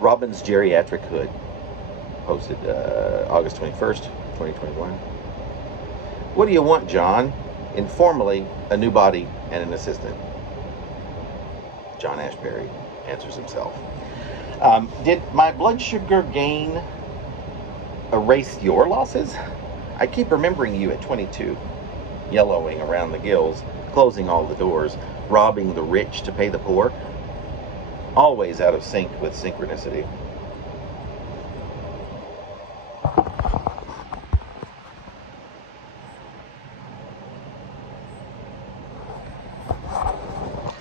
Robin's Geriatric Hood, posted August 21st, 2021. What do you want, John? Informally, a new body and an assistant. John Ashbery answers himself. Did my blood sugar gain erase your losses? I keep remembering you at 22, yellowing around the gills, closing all the doors, robbing the rich to pay the poor. Always out of sync with synchronicity.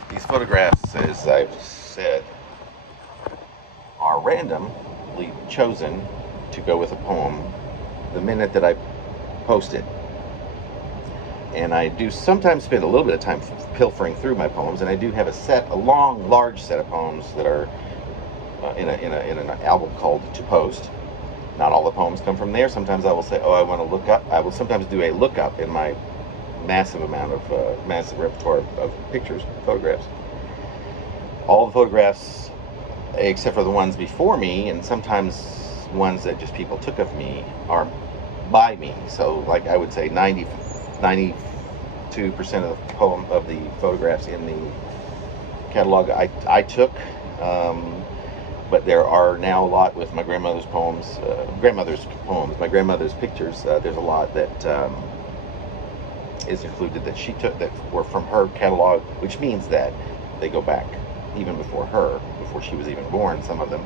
These photographs, as I've said, are randomly chosen to go with a poem the minute that I post it. And I do sometimes spend a little bit of time pilfering through my poems, and I do have a long, large set of poems that are in an album called To Post. Not all the poems come from there. Sometimes I will say, oh, I want to look up. I will sometimes do a lookup in my massive repertoire of pictures, photographs. All the photographs, except for the ones before me, and sometimes ones that just people took of me, are by me. So, like, I would say 92% of the photographs in the catalog I took, but there are now a lot with my grandmother's poems, my grandmother's pictures. There's a lot that is included that she took that were from her catalog, which means that they go back even before she was even born, some of them.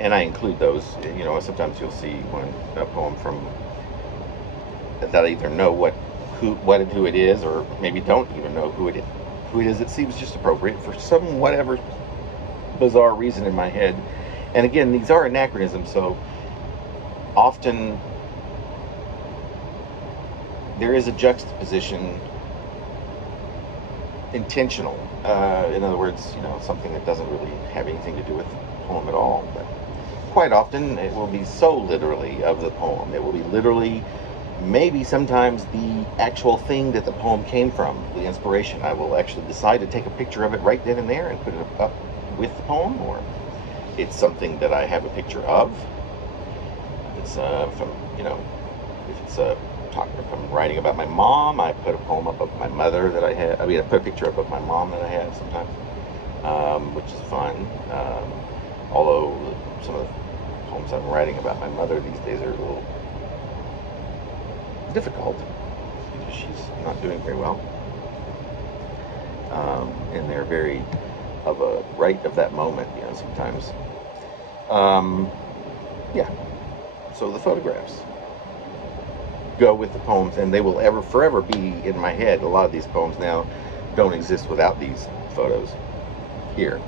And I include those. You know, sometimes you'll see a poem from that I either know what and who it is, or maybe don't even know who it is. It seems just appropriate for some whatever bizarre reason in my head. And again, these are anachronisms, so often there is a juxtaposition, intentional. In other words, you know, something that doesn't really have anything to do with the poem at all. But quite often it will be so literally of the poem. It will be literally, maybe sometimes the actual thing that the poem came from, the inspiration. I will actually decide to take a picture of it right then and there and put it up with the poem, or it's something that I have a picture of. It's from, you know, if it's if I'm writing about my mom, I put a poem up of my mother that I had. I put a picture up of my mom that I have sometimes, which is fun. Although some of the poems I'm writing about my mother these days are a little difficult because she's not doing very well, and they're very of a right of that moment, you know, sometimes. Yeah. So the photographs go with the poems, and they will forever be in my head. A lot of these poems now don't exist without these photos here.